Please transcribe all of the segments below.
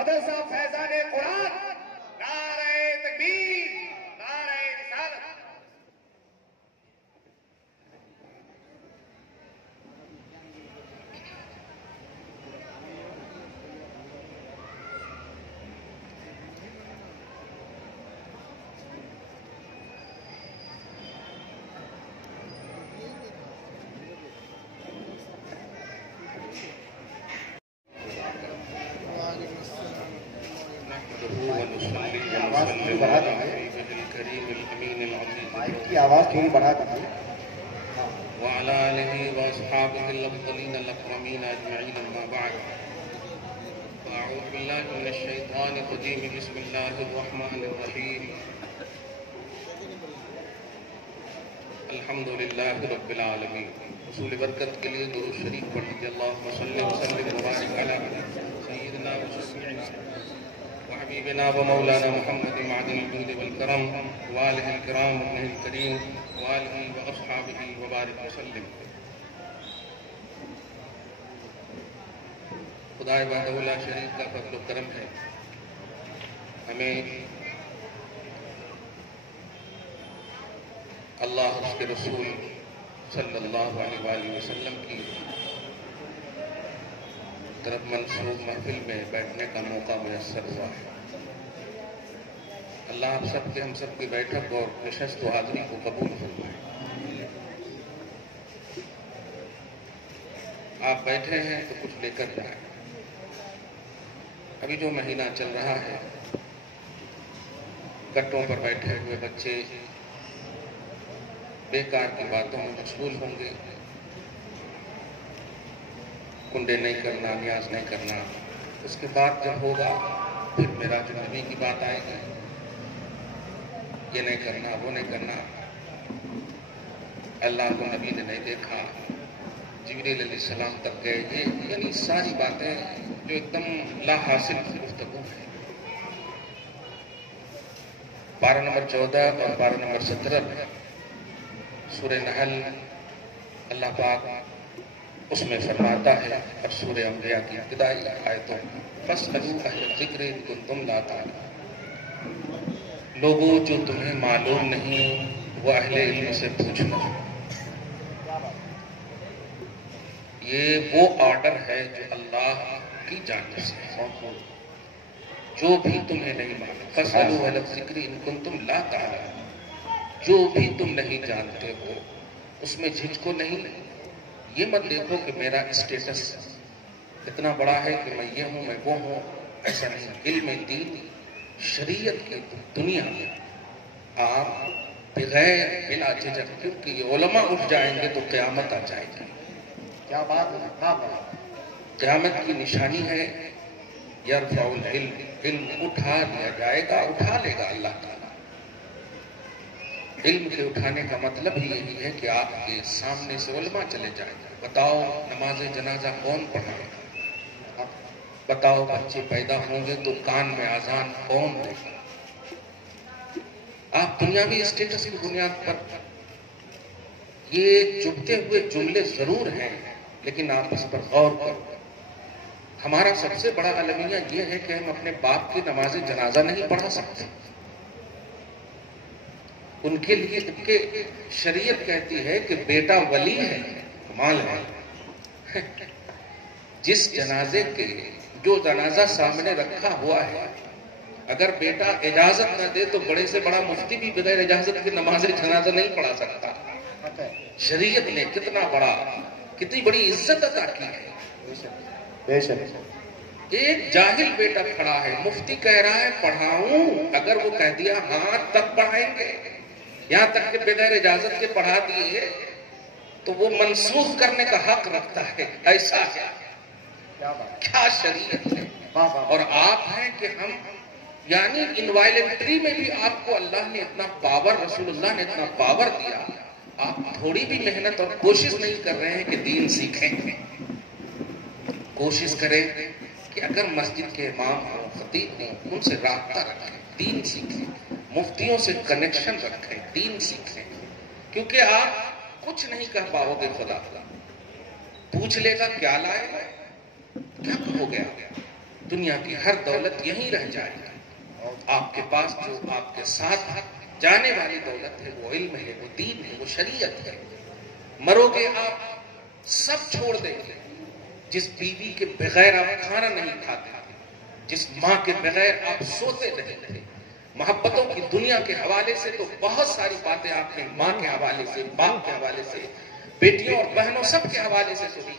مدرسہ فیضان قرآن، نعرہ تکبیر، نعرہ رسالت۔ آواز تھوڑی بڑھا دیجیے۔ وعلى آله وأصحابه الأفضلين الأكرمين أجمعين أما بعد فأعوذ بالله من الشيطان الرجيم بسم الله الرحمن الرحيم الحمد لله رب العالمين۔ حصول برکت کے لیے درود شریف پڑھ لیجیے۔ اللهم صل وسلم وبارك على سيدنا وشفيعنا وحبيبنا ومولانا محمد معدن الجود والكرم وآله الكرام وابنه الكريم وآله وأصحابه وبارك وسلم۔ خدا وحدہ لا شریک کا فضل و کرم ہے، ہمیں اللہ اس کے رسول صلی اللہ علیہ وآلہ وسلم کی طرف منسوب محفل میں بیٹھنے کا موقع میسر ہوا ہے۔ اللہ آپ سب کے ہم سب کی بیٹھک اور نشست و حاضری کو قبول فرمائے۔ آپ بیٹھے ہیں تو کچھ لے کر جائیں۔ ابھی جو مہینہ چل رہا ہے، گٹوں پر بیٹھے ہوئے بچے بیکار کی باتوں میں مشغول ہوں گے، کنڈے نہیں کرنا، نیاز نہیں کرنا۔ اس کے بعد جب ہوگا پھر معراج النبی کی بات آئے گی، یہ نہیں کرنا، وہ نہیں کرنا، اللہ کو نبی نے نہیں دیکھا، جبریل علیہ السلام تک گئے، یہ یعنی ساری باتیں جو ایک دم لا حاصل گفتگو ہے۔ پارہ نمبر 14 اور پارہ نمبر 17 سورہ نحل اللہ پاک اس میں فرماتا ہے، اور سورہ انبیاء کی ابتدائی آیتوں فَاسْأَلُوا أَهْلَ الذِّكْرِ إِن كُنتُمْ لَا تَعْلَمُونَ، لوگوں جو تمہیں معلوم نہیں وہ اہل علم سے پوچھنا۔ یہ وہ آرڈر ہے جو اللہ کی جانب سے ہے، جو بھی تمہیں نہیں معلوم، فَاسْأَلُوا أَهْلَ الذِّكْرِ إِن كُنتُمْ لَا تَعْلَمُونَ، جو بھی تم نہیں جانتے ہو اس میں جھجکو نہیں۔ یہ مت دیکھو کہ میرا اسٹیٹس اتنا بڑا ہے کہ میں یہ ہوں، میں وہ ہوں، ایسا نہیں۔ علم دین شریعت کی دنیا میں آپ بغیر بلا جھجک، کیونکہ یہ علماء اٹھ جائیں گے تو قیامت آ جائے گی۔ کیا بات ہے، قیامت کی نشانی ہے یرفع العلم، علم اٹھا لیا جائے گا، اٹھا لے گا اللہ تعالیٰ۔ علم کے اٹھانے کا مطلب ہی یہی ہے کہ آپ کے سامنے سے علماء چلے جائیں گے۔ بتاؤ نماز جنازہ کون پڑھائے گا؟ بتاؤ بچے پیدا ہوں گے تو کان میں اذان کون دے گا؟ آپ دنیاوی اسٹیٹس کی بنیاد پر یہ چبھتے ہوئے جملے ضرور ہیں، لیکن آپ اس پر غور کرو۔ ہمارا سب سے بڑا المیہ یہ ہے کہ ہم اپنے باپ کی نماز جنازہ نہیں پڑھا سکتے۔ ان کے لیے کہ شریعت کہتی ہے کہ بیٹا ولی ہے، کمال ہے۔ جس جنازے کے جو جنازہ سامنے رکھا ہوا ہے، اگر بیٹا اجازت نہ دے تو بڑے سے بڑا مفتی بھی بغیر اجازت کے نماز جنازہ نہیں پڑھا سکتا۔ شریعت نے کتنی بڑی عزت عطا کی ہے۔ بے شک۔ ایک جاہل بیٹا کھڑا ہے، مفتی کہہ رہا ہے پڑھاؤں، اگر وہ کہہ دیا ہاں تب پڑھائیں گے، یہاں تک کہ بغیر اجازت کے پڑھا دیے تو وہ منسوخ کرنے کا حق رکھتا ہے۔ ایسا ہے کیا شریعت ہے؟ اور آپ ہیں کہ ہم یعنی انوائلنٹری میں بھی آپ کو اللہ نے اتنا پاور، رسول اللہ نے اتنا پاور دیا، آپ تھوڑی بھی محنت اور کوشش نہیں کر رہے ہیں کہ دین سیکھیں۔ کوشش کریں کہ اگر مسجد کے امام ہوں، خطیب ہوں، ان سے رابطہ رکھیں، دین سیکھیں، مفتیوں سے کنیکشن رکھیں، دین سیکھیں، کیونکہ آپ کچھ نہیں کہہ پاؤ گے خدا کا۔ پوچھ لے گا کیا لائے گا، کیا کہو گے؟ دنیا کی ہر دولت یہیں رہ جائے گی. آپ کے پاس جو آپ کے ساتھ جانے والی دولت ہے وہ علم ہے، وہ دین ہے، وہ شریعت ہے. مرو گے آپ سب چھوڑ دیں گے. جس بیوی کے بغیر آپ کھانا نہیں کھاتے تھے، جس ماں کے بغیر آپ سوتے نہیں تھے، محبتوں کی دنیا کے حوالے سے تو بہت ساری باتیں آپ نے ماں کے حوالے سے، باپ کے حوالے سے، بیٹیوں اور بہنوں سب کے حوالے سے سنی.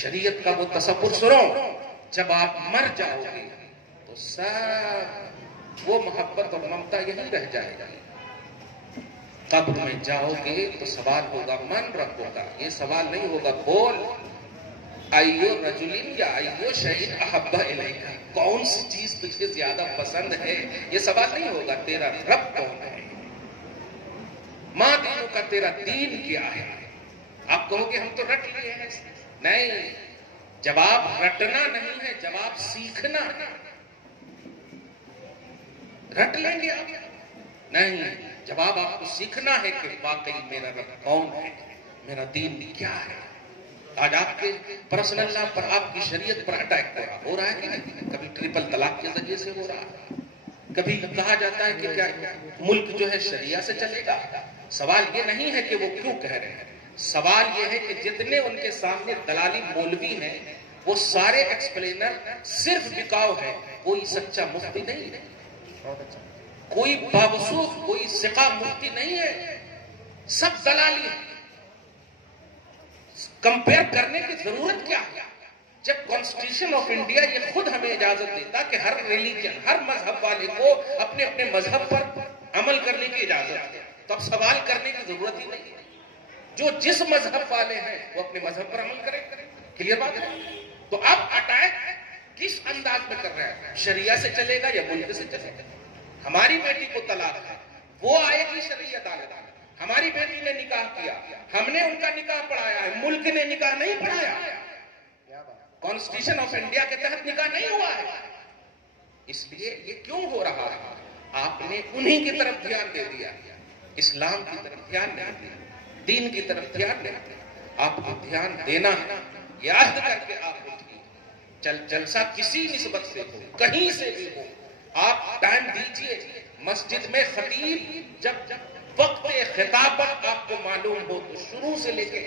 شریعت کا وہ تصور سنو، جب آپ مر جاؤ گے تو سب وہ محبت اور ممتا یہیں رہ جائے گی. قبر میں جاؤ گے تو سوال ہوگا من ربک، یہ سوال نہیں ہوگا بول ایو رجل یا ایو شیء احب الیک، کون سی چیز تجھے زیادہ پسند ہے، یہ سوال نہیں ہوگا تیرا رب کون ہے، ماں دینوں کا تیرا دین کیا ہے. آپ کہو گے ہم تو رٹ لیے ہیں. نہیں، جواب رٹنا نہیں ہے، جواب سیکھنا ہے. رٹ لیں گے آپ؟ نہیں، جواب آپ کو سیکھنا ہے کہ واقعی میرا رب کون ہے، میرا دین کیا ہے. آج آپ کے پرسنل لا پر، آپ کی شریعت پر اٹیک ہو رہا ہے کہ نہیں؟ کبھی ٹرپل طلاق کے ذریعے سے ہو رہا ہے، کبھی کہا جاتا ہے کہ کیا ملک جو ہے شریعہ سے چلے گا. سوال یہ نہیں ہے کہ وہ کیوں کہہ رہے ہیں، سوال یہ ہے کہ جتنے ان کے سامنے دلالی مولوی ہیں وہ سارے ایکسپلینر صرف بکاؤ ہے، کوئی سچا مفتی نہیں ہے، کوئی باوسوخ، کوئی ثقہ مفتی نہیں ہے، سب دلالی ہے. کمپیئر کرنے کی ضرورت کیا ہے جب کانسٹیٹیوشن آف انڈیا یہ خود ہمیں اجازت دیتا کہ ہر ریلیجن، ہر مذہب والے کو اپنے اپنے مذہب پر عمل کرنے کی اجازت ہے. تو اب سوال کرنے کی ضرورت ہی نہیں ہے. جو جس مذہب والے ہیں وہ اپنے مذہب پر عمل کریں. کلیئر بات ہے؟ تو اب اٹیک کس انداز میں کر رہا ہے؟ شریعہ سے چلے گا یا ملک سے چلے گا؟ ہماری بیٹی کو طلاق ہے، وہ آئے گی شرعی عدالت. ہماری بیٹی نے نکاح کیا، ہم نے ان کا نکاح پڑھایا ہے، ملک نے نکاح نہیں پڑھایا. کانسٹیٹیوشن آف انڈیا کے تحت نکاح نہیں ہوا ہے. اس لیے یہ کیوں ہو رہا ہے؟ آپ نے انہی کی طرف دھیان دے دیا، اسلام کی طرف دھیان نہیں دیا، دین کی طرف دھیان نہیں دیا. آپ کو دھیان دینا ہے، یاد کر کے آپ اٹھیے. جلسہ کسی نسبت سے ہو، کہیں سے بھی ہو، آپ ٹائم دیجئے. مسجد میں خطیب جب وقت خطابت آپ کو معلوم ہو تو شروع سے لے کے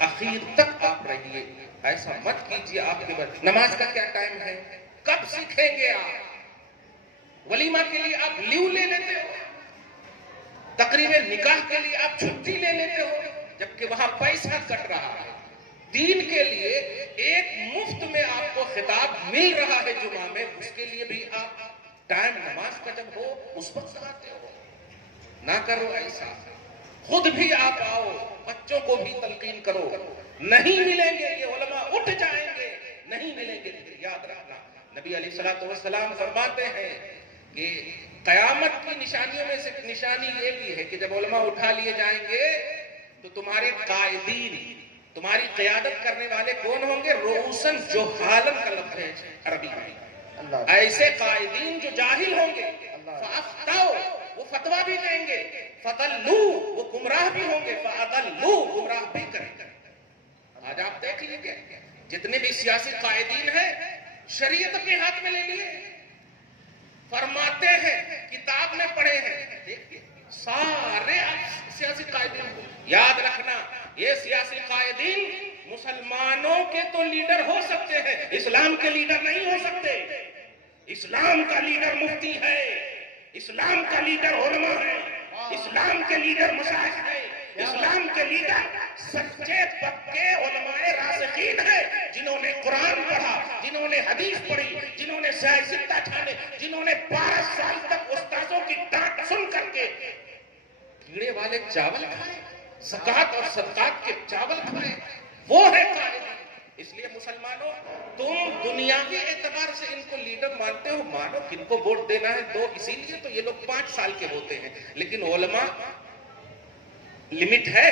اخیر تک آپ رہیے. ایسا مت کیجئے. آپ کے بعد نماز کا کیا ٹائم ہے؟ کب سیکھیں گے آپ؟ ولیمہ کے لیے آپ لیو لے لیتے ہو، تقریب نکاح کے لیے آپ چھٹی لے لیتے ہو، جبکہ وہاں پیسہ کٹ رہا ہے. دین کے لیے ایک مفت میں آپ کو خطاب مل رہا ہے جمعہ میں، اس کے لیے بھی آپ ٹائم نماز کا جب ہو اس وقت آتے ہو. نہ کرو ایسا. خود بھی آپ آؤ، بچوں کو بھی تلقین کرو. نہیں ملیں گے یہ علماء اٹھ جائیں گے، نہیں ملیں گے. یاد رکھنا، نبی علیہ الصلوۃ والسلام فرماتے ہیں کہ قیامت کی نشانیوں میں سے نشانی یہ بھی ہے کہ جب علماء اٹھا لیے جائیں گے تو تمہارے قائدین، تمہاری قیادت کرنے والے کون ہوں گے؟ رؤوسن جہالن کا لفظ ہے عربی میں. ایسے قائدین جو جاہل ہوں گے، فافتاؤ، وہ فتوا بھی دیں گے، فضلوا، وہ گمراہ بھی ہوں گے، فاضلوا، گمراہ بھی کریں گے. آج آپ دیکھ لیجیے جتنے بھی سیاسی قائدین ہیں شریعت اپنے ہاتھ میں لے لیے، فرماتے ہیں، کتاب میں پڑھے ہیں. دیکھیے سارے سیاسی قائدین کو یاد رکھنا، یہ سیاسی قائدین مسلمانوں کے تو لیڈر ہو سکتے ہیں، اسلام کے لیڈر نہیں ہو سکتے. اسلام کا لیڈر مفتی ہے، اسلام کا لیڈر علماء ہے، اسلام کے لیڈر مشائخ ہے، اسلام کے لیڈر سچے پکے علماء راسخین ہیں، جنہوں نے قرآن پڑھا، جنہوں نے حدیث پڑھی، جنہوں نے سیاستہ چھانے، جنہوں نے 12 سال تک استاذوں کی ڈانٹ سن کر کے کیڑے والے چاول کھائے، زکات اور صدقات کے چاول کھائے، وہ ہے قائد. اس لیے مسلمانوں، تم دنیا کے اعتبار سے ان کو لیڈر مانتے ہو، مانو. کن کو ووٹ دینا ہے دو، اسی لیے تو یہ لوگ 5 سال کے ہوتے ہیں. لیکن علماء لمٹ ہے.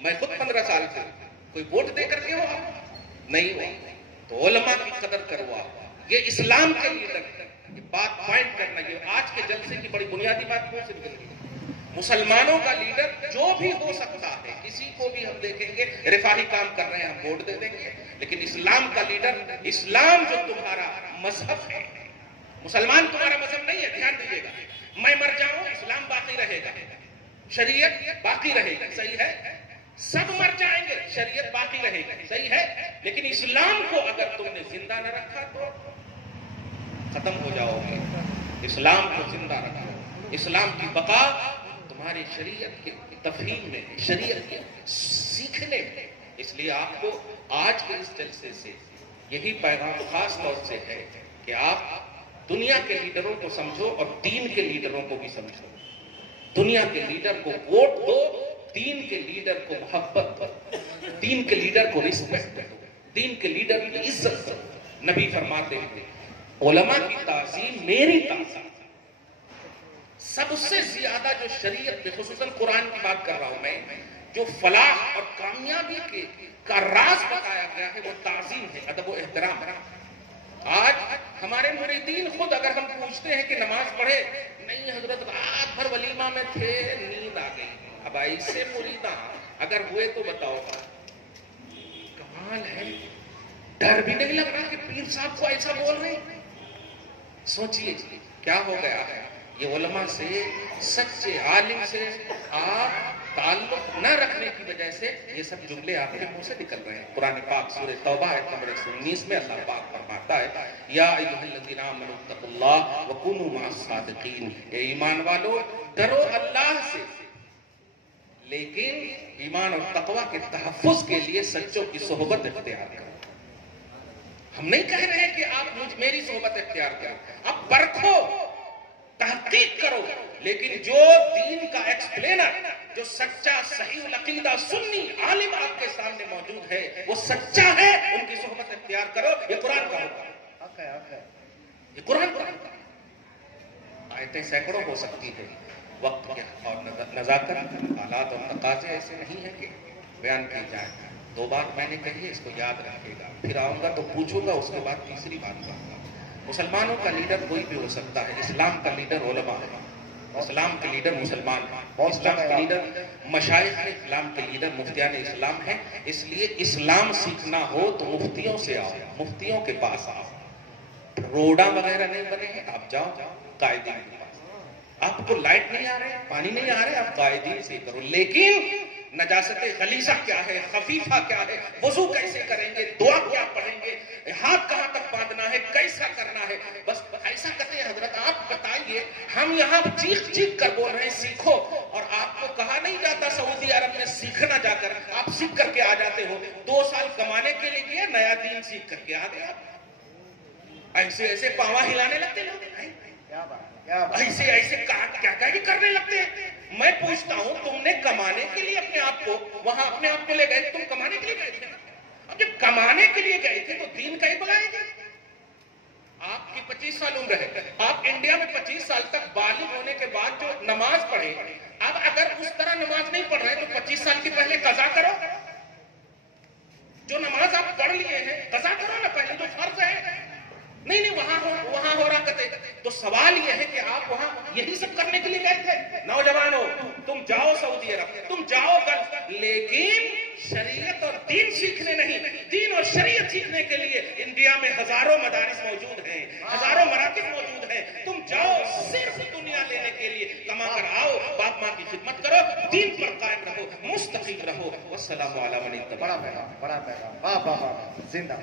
میں خود 15 سال سے، کوئی ووٹ دے کر کے ہو آپ نہیں ہو. تو علماء کی قدر کرو آپ. یہ اسلام کے لیڈر ہے. یہ بات پوائنٹ کرنا، یہ آج کے جلسے کی بڑی بنیادی بات کون سے نکل گئی. مسلمانوں کا لیڈر جو بھی ہو سکتا ہے، کسی کو بھی ہم دیکھیں گے رفاہی کام کر رہے ہیں ہم ووٹ دے دیں گے، لیکن اسلام کا لیڈر، اسلام جو تمہارا مذہب ہے، مسلمان تمہارا مذہب نہیں ہے، دھیان دیجیے گا، میں مر جاؤں اسلام باقی رہے گا، شریعت باقی رہے گی، صحیح ہے، سب مر جائیں گے شریعت باقی رہے گی، صحیح ہے، لیکن اسلام کو اگر تم نے زندہ نہ رکھا تو ختم ہو جاؤ گے۔ اسلام کو زندہ رکھو، اسلام کی بقا تمہاری شریعت کے تفہیم میں، شریعت کے سیکھنے میں۔ اس لیے آپ کو آج کے اس جلسے سے یہی پیغام خاص طور سے ہے کہ آپ دنیا کے لیڈروں کو سمجھو اور دین کے لیڈروں کو بھی سمجھو۔ دنیا کے لیڈر کو ووٹ دو، دین کے لیڈر کو محبت دو، دین کے لیڈر کو رسپیکٹ دو، دین کے لیڈر کی عزت دو۔ نبی فرماتے ہیں علماء کی تعظیم میری تعظیم، سب سے زیادہ جو شریعت میں، خصوصاً قرآن کی بات کر رہا ہوں میں، جو فلاح اور کامیابی کا راز بتایا گیا ہے وہ تعظیم ہے، ادب و احترام ہے۔ آج ہمارے مریدین خود اگر ہم پوچھتے ہیں کہ نماز پڑھے، نہیں حضرت رات بھر ولیمہ میں تھے، نیند آ گئی۔ اب ایسے مریداں اگر ہوئے تو بتاؤ، کمال ہے، ڈر بھی نہیں لگ رہا کہ پیر صاحب کو ایسا بول رہے ہیں۔ سوچیے کیا ہو گیا ہے، یہ علماء سے، سچے عالم سے آپ تعلق نہ رکھنے کی وجہ سے یہ سب جملے آپ کے منہ سے نکل رہے ہیں۔ قرآن پاک سورہ توبہ آیت نمبر 119 میں اللہ پاک فرماتا ہے یا ایھا الذین آمنوا اتقوا اللہ وکونوا مع الصادقین، اے ایمان والو ڈرو اللہ سے، لیکن ایمان اور تقوی کے تحفظ کے لیے سچوں کی صحبت اختیار کرو۔ ہم نہیں کہہ رہے کہ آپ میری صحبت اختیار کرو، آپ پرکھو، تحقیق کرو، لیکن جو دین کا ایکسپلینر، جو سچا صحیح العقیدہ سنی عالم آپ کے سامنے موجود ہے، وہ سچا ہے، ان کی صحبت اختیار کرو۔ یہ قرآن کا حکم ہے، یہ قرآن کا حکم ہے۔ آیتیں سینکڑوں ہو سکتی ہے، وقت اور نزاکت، حالات اور تقاضے ایسے نہیں ہیں کہ بیان کی جائے۔ دو بات میں نے کہی ہے، اس کو یاد رکھے گا، پھر آؤں گا تو پوچھوں گا، اس کے بعد تیسری بات کہوں گا۔ مسلمانوں کا لیڈر کوئی بھی ہو سکتا ہے، اسلام کا لیڈر علماء ہے، اسلام کے لیڈر مسلمان ہیں، اسلام کے لیڈر مشائخ ہیں، اسلام کے لیڈر مفتیان اسلام ہیں۔ اس لیے اسلام سیکھنا ہو تو مفتیوں سے آؤ، مفتیوں کے پاس آؤ۔ روڈا وغیرہ نہیں بنے ہیں، آپ جاؤ قائدین کے پاس۔ آپ کو لائٹ نہیں آ رہے، پانی نہیں آ رہے، آپ قائدین سے کرو۔ لیکن نجاست غلیظہ کیا ہے، خفیفہ کیا ہے، وضو کیسے کریں گے، دعا کیا پڑھیں گے، ہاتھ کہاں تک باندھنا ہے، کیسا کرنا ہے، بس ایسا کرتے ہیں حضرت آپ بتائیے۔ ہم یہاں چیخ چیخ کر بول رہے ہیں سیکھو، اور آپ کو کہا نہیں جاتا سعودی عرب میں سیکھنا، جا کر آپ سیکھ کر کے آ جاتے ہو۔ 2 سال کمانے کے لیے گیا، نیا دین سیکھ کر کے آ گئے آپ۔ ایسے ایسے پاواں ہلانے لگتے لوگ، ایسے ایسے کیا کرنے لگتے ہیں۔ میں پوچھتا ہوں، تم نے کمانے کے لیے اپنے آپ کو وہاں اپنے آپ کو لے گئے، تم کمانے کے لیے گئے تھے نا؟ اب جب کمانے کے لیے گئے تھے تو دین کا ہی بلائے گا۔ آپ کی 25 سال عمر ہے، آپ انڈیا میں 25 سال تک بالغ ہونے کے بعد جو نماز پڑھے، اب اگر اس طرح نماز نہیں پڑھ رہے تو 25 سال کی پہلے قضا کرو۔ جو نماز آپ پڑھ لیے ہیں قضا کرو نا پہلے، جو فرض ہے۔ نہیں وہاں ہو رہا کرتے۔ تو سوال یہ ہے کہ آپ وہاں یہی سب کرنے کے لیے گئے تھے؟ نوجوانوں، تم جاؤ سعودی عرب، تم جاؤ گلف، لیکن شریعت اور دین سیکھنے نہیں، دین اور شریعت سیکھنے کے لیے انڈیا میں ہزاروں مدارس موجود ہیں، ہزاروں مراکز موجود ہیں۔ تم جاؤ صرف دنیا لینے کے لیے، کما کر آؤ، باپ ماں کی خدمت کرو، دین پر قائم رہو، مستقیم رہو۔ والسلام علی من اتبع۔ بڑا پیغام، بڑا پیغام، واہ واہ واہ، زندہ۔